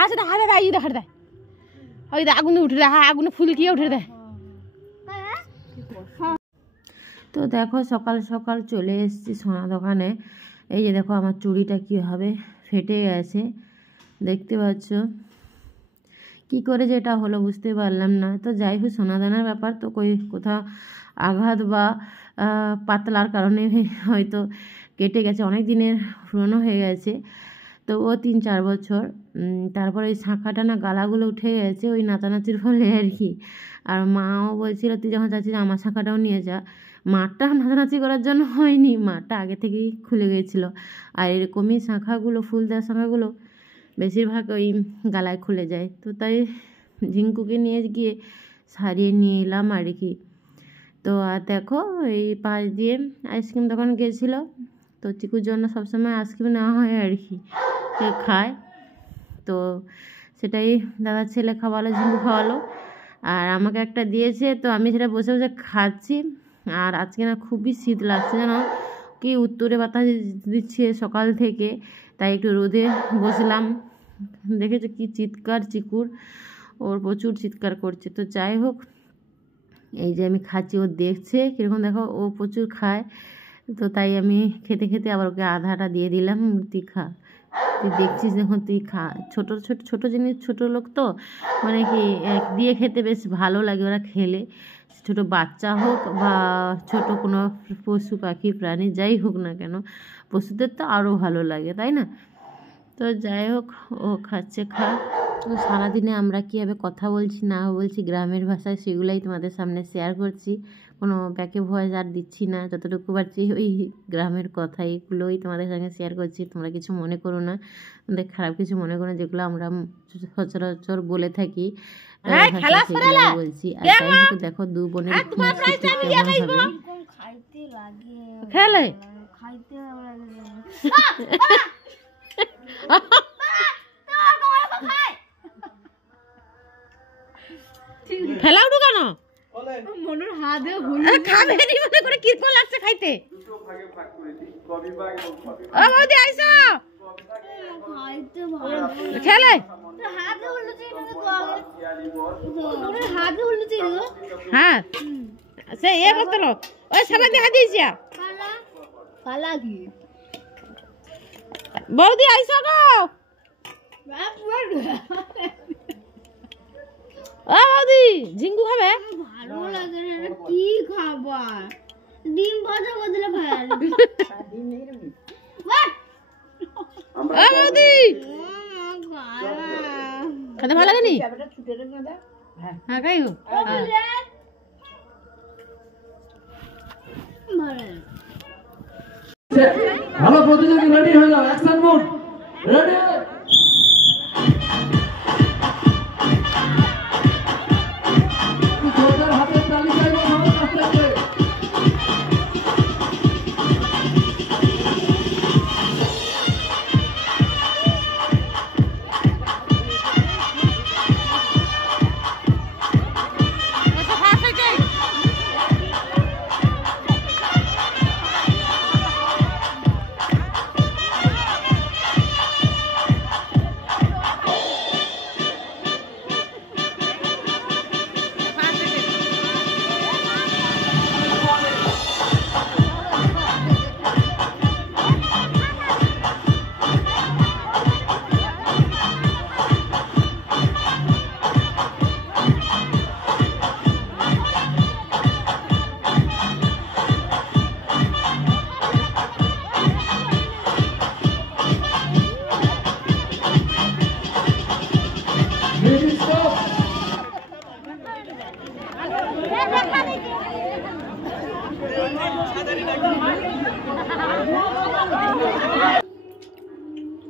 হাসে দে হাতে দেয় দেখা দেয় ওই দে আগুনে উঠে দেয় আগুনে ফুলকিয়ে উঠে দেয়। তো দেখো সকাল সকাল চলে এসেছি সোনা দোকানে। এই যে দেখো আমার চুড়িটা কীভাবে ফেটে গেছে দেখতে পাচ্ছ। কি করে যে এটা হলো বুঝতে পারলাম না। তো যাই হোক সোনা দানার ব্যাপার তো কোথাও আঘাত বা পাতলার কারণে হয়তো কেটে গেছে, অনেক দিনের পুরনো হয়ে গেছে। তো ও 3-4 বছর। তারপরে ওই শাঁখাটা না গালাগুলো উঠে গেছে ওই নাচানাচির ফলে আর কি। আর মাও বলছিল তুই যখন চাচ্ছিস আমার শাঁখাটাও নিয়ে যা। মাঠটা নাচানাচি করার জন্য হয়নি, মাঠটা আগে থেকেই খুলে গিয়েছিলো। আর এরকমই শাঁখাগুলো ফুল দেওয়ার শাঁখাগুলো বেশিরভাগ ওই গালায় খুলে যায়। তো তাই ঝিঙ্কুকে নিয়ে গিয়ে সারিয়ে নিয়ে এলাম আর কি। তো আর দেখো এই পাশ দিয়ে আইসক্রিম দোকান গিয়েছিলো। তো চিকুর জন্য সবসময় আইসক্রিম নেওয়া হয় আর কি, সে খায়। তো সেটাই দাদার ছেলে খাওয়ালো, ঝিঙ্কু খাওয়ালো আর আমাকে একটা দিয়েছে। তো আমি সেটা বসে বসে খাচ্ছি। আর আজকে না খুবই শীত লাগছে যেন কি উত্তরে বাতাস দিচ্ছে সকাল থেকে, তাই একটু রোদে বসলাম। দেখেছো কি চিৎকার চিকুর, ওর প্রচুর চিৎকার করছে। তো যাই হোক এই যে আমি খাচ্ছি, ও দেখছে কীরকম দেখো ও প্রচুর খায়। তো তাই আমি খেতে খেতে আবার ওকে আধাটা দিয়ে দিলাম, তুই খা, তুই দেখছিস যখন তুই খা। ছোটো ছোটো ছোটো জিনিস ছোটো লোক তো মানে কি দিয়ে খেতে বেশ ভালো লাগে ওরা খেলে, ছোটো বাচ্চা হোক বা ছোটো কোনো পশু পাখি প্রাণী যাই হোক না কেন, পশুদের তো আরও ভালো লাগে তাই না। তো যাই হোক ও খাচ্ছে খা। তো সারাদিনে আমরা কীভাবে কথা বলছি না বলছি গ্রামের ভাষায় সেগুলাই তোমাদের সামনে শেয়ার করছি, কোনো ব্যাকে ভয়েস আর দিচ্ছি না। যতটুকু পারছি ওই গ্রামের কথা এগুলোই তোমাদের সঙ্গে শেয়ার করছি। তোমরা কিছু মনে করো না, আমাদের খারাপ কিছু মনে করো না, যেগুলো আমরা সচরাচর বলে থাকি সেগুলো বলছি। আর তাই হোক দেখো দু বোনের খেলে ফেলাও কেন মনুর হাতে খাবে নি মনে করে কি করে লাগছে খাইতে। ও বৌদি আইসো খেলে হ্যাঁ সে এ করতে লো ওই সবাই দেখা দিয়েছি বৌদি আইসো গো। ও বৌদি ঝিঙ্কু খাবে? ভালো লাগে না, কি খাবার? ডিম ভাজা বদলে ভাই ও বৌদি খেতে ভালো লাগে নি? হ্যাঁ খাই গো ভালো প্রতিযোগী রেডি হয়ে যাও, অ্যাকশন মুড রেডি।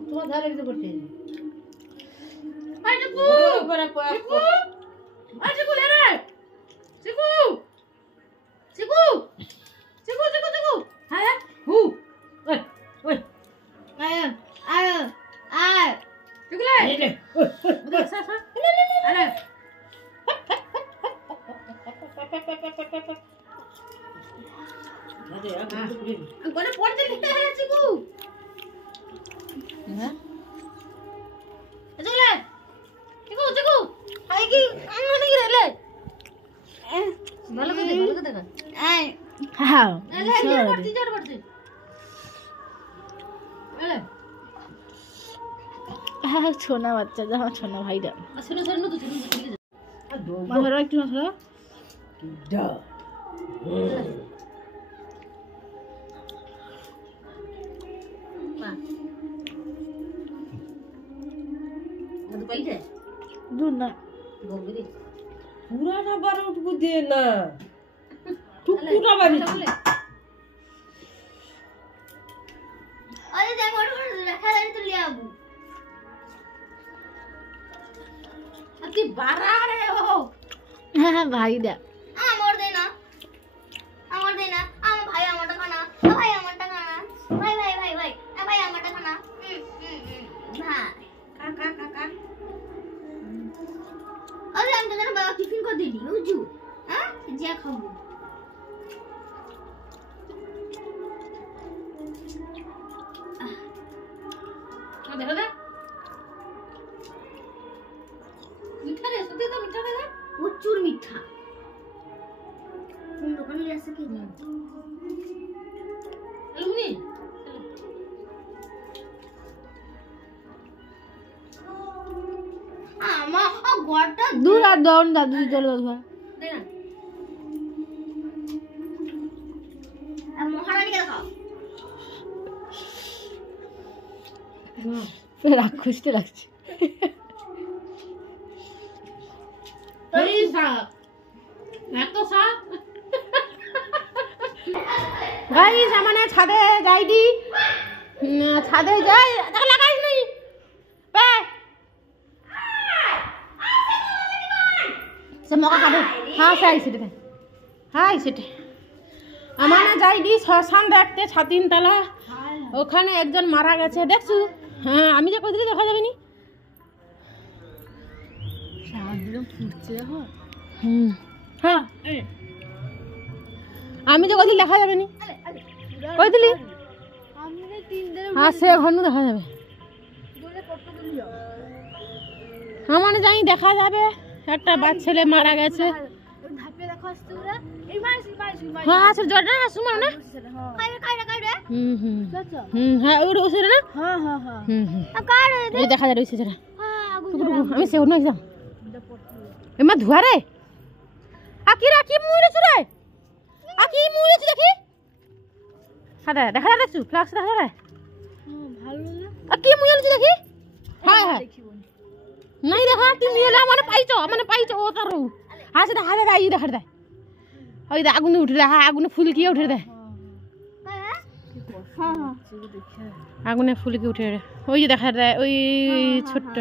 তোমার ধারে কিছু করতে হ্যাঁ হ্যাঁ ছোনা বাচ্চা যা আমার ছোনা ভাইরা মাথাটা একটু মাথাটা দূর না পুরাটা বারে উঠবো দে না টুকটুটা বাড়ি अरे जा मोड़ रखा है तो ले आबू अति बारा रे हो हां भाई दे मोड़ देना भाई আমারটা খানা ভাই আমারটা খানা ভাই ভাই ভাই ভাই ভাই আমারটা খানা ভাই কাকা अरे हम तेरे बाबा टिफिन को दे दी उजू हां जा खाबू देखो दे मीठा रे सत्य तो मीठा दे प्रचुर मीठा तुम दुकान ले सके नहीं लुनी আমা ও গড়টা দূর আর দাও না দাদু চলো দাও दे ना আর মহারানী কে খাও রাক্ষসটা লাগছে এই সা এত সা গাইস আমানে ছাদে যাইদি ছাদে যাই তাকে লাগাইস নি পে সে মকা খাবে হ্যাঁ সাই সেটা হাই সেটা আমানে যাইদি শ্মশান দেখতে ছাতিন তলা ওখানে একজন মারা গেছে দেখছু হ্যাঁ আমি যে কইতে দেখা যাবে নি সারাদিন ফুটছে দেখো হ্যাঁ আমি যে কইতে দেখা যাবে নি কইতলি আমি নে তিন দিন হ্যাঁ সে ঘনু দেখা যাবে দোলে কত দিন আমানে যাই দেখা যাবে একটা বাচ্চা ছেলে মারা গেছে ধাপে দেখো আসছে ওরা এই মাইসি হ্যাঁ আছে জড়া সুমা না কাইরে হ্যাঁ ওরে ওসরে না হ্যাঁ হ্যাঁ হ্যাঁ কার এই দেখা যায় রইছে সেটা হ্যাঁ আমি সেও না যাম এমা ধুয়া রে আকিরা কি মুড়েছ রে আকি মুড়েছ দেখি সাদা দেখা যায় দেখছু ফ্লাক্স দেখা যায় ভালো না আকি মুড়েছ দেখি হ্যাঁ হ্যাঁ নাই দেখা তুমি নিলা মানে পাইছো ও তার হাসে দেখা দে আই দেখা দে ওই দে আগুন উঠে দে আগুনে ফুলকি উঠে দে আগুনে ফুলকি উঠে দে ওই যে দেখা যায় ওই ছোট্ট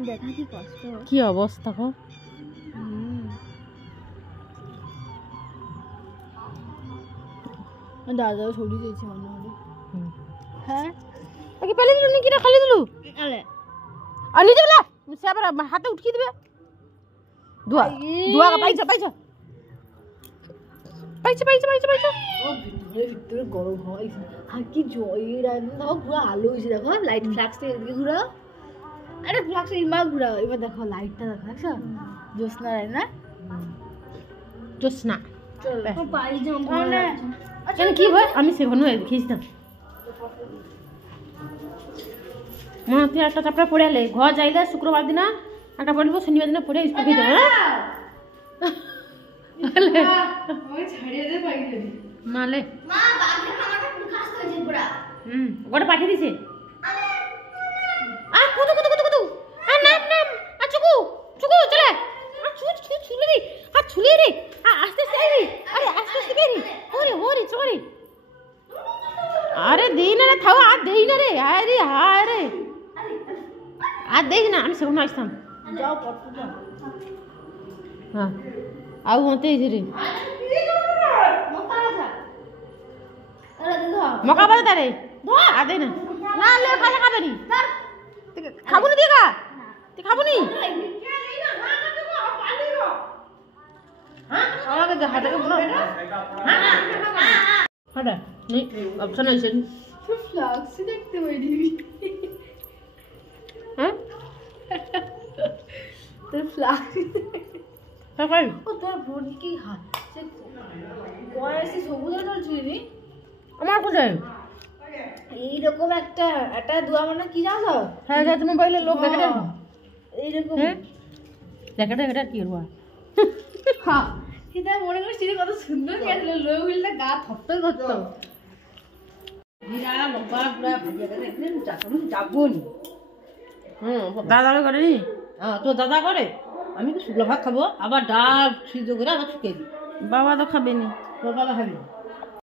দেখা কি কষ্ট কি অবস্থা গো দাদা ছড়ি দিয়েছে মনে হয় হ্যাঁ কি পেলে দিলু নাকি না খালি দিলু আলে আর নিজে বলা সে আবার হাতে উঠকি দিবে দুয়া দুয়া পাইছো ও ভিতরে গরম হয় আর কি জয়ের দেখো পুরো আলো হয়েছে দেখো লাইট ফ্ল্যাক্সটা এদিকে ঘুরাও আরে ফ্ল্যাক্সটা ইমা ঘুরাও এবার দেখো লাইটটা দেখো দেখছো জ্যোৎস্না রায় না জোসনা চল পাই যাও কেন কি হয় আমি সেখানে দেখিয়েছিলাম মা তুই একটা চাপড়া পড়ে এলে ঘর যাইলে শুক্রবার দিন একটা পড়ব শনিবার দিন পড়ে স্কুল খেতে নালে মা বাঘের খামারটা পুরো খাস্ত হয়েছে পুরা ওটা পাঠিয়ে দিছে আ কুতু আ নাম আ চুকু চলে আ ছুলে রে ছুলে রে আস্তে আইবি আরে আস্তে বেরি ওরে চলে আরে দেই না রে থাও আর দেই না রে আরে আর দেই না আমি সেখানে আসতাম যাও পড়তে যাও হ্যাঁ আউ মতে ইরে মকা বাদে তারে আর দেই না না লে খাবে নি খাবো না দিগা তুই খাবো নি আমাকে দেখা থেকে বলো হাডা নেই অপশন আছে ফ্লাক্স দেখতে পাইনি হ্যাঁ তোর ফ্লাক্স সকাল ও তোর বোন কি হাত সে বয়সে সবুজ রঙের চুড়ি আমার কোথায় এইরকম একটা দোয়া মানে কি জানো হ্যাঁ যা তুমি মোবাইলে লোক দেখে দেন এইরকম হ্যাঁ দেখে দেখ এটা কি করবো হ্যাঁ সেটা মনে করিস চিনি কত সুন্দর গেছিল লোক গুলো গা থপ্পর করতো জিরা লঙ্কা গুঁড়া ভাজিয়া করে একদিন যাবো নি দাদা করেনি হ্যাঁ তো দাদা করে আমি তো শুকনো ভাত খাবো আবার ডাল সিদ্ধ করে আবার শুকিয়ে দিই বাবা তো খাবে নি তোর বাবা খাবে